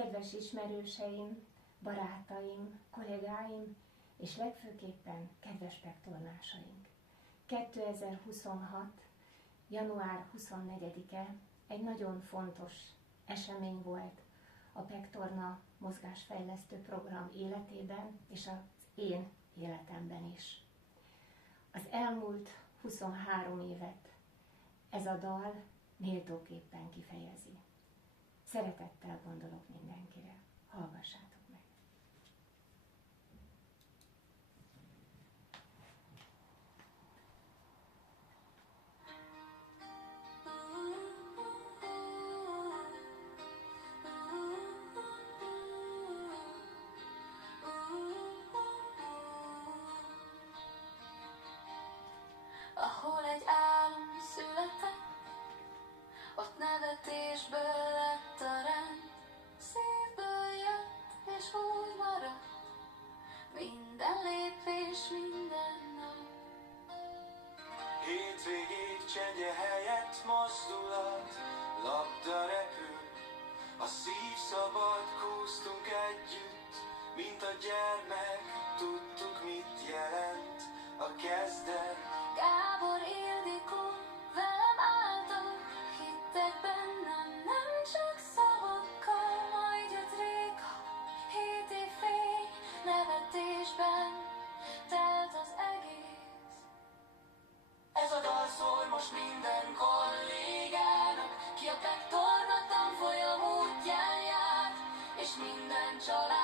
kedves ismerőseim, barátaim, kollégáim, és legfőképpen kedves pektornásaink. 2026. január 24-e egy nagyon fontos esemény volt a Pektorna mozgásfejlesztő program életében, és az én életemben is. Az elmúlt 23 évet ez a dal méltóképpen kifejezi. Szeretettel gondolok mindenkire. Hallgassátok meg! Ahol egy álom született, ott nevetésből lett a rend. Szívből jött és úgy maradt, minden lépés, minden nap. Hétvégék csendje helyett mozdulat, labda repül, a szív szabad, kúztunk együtt, mint a gyermek, tudtuk mit jelent a kezdet. Gábor, Ildikó, velem álltak, hittek bennem, nem csak szavakkal. Majd jött Réka, 7 év fény, nevetésben telt az egész. Ez a dal szól most minden kollégának, ki a Pektorna tanfolyam útján jár, és minden család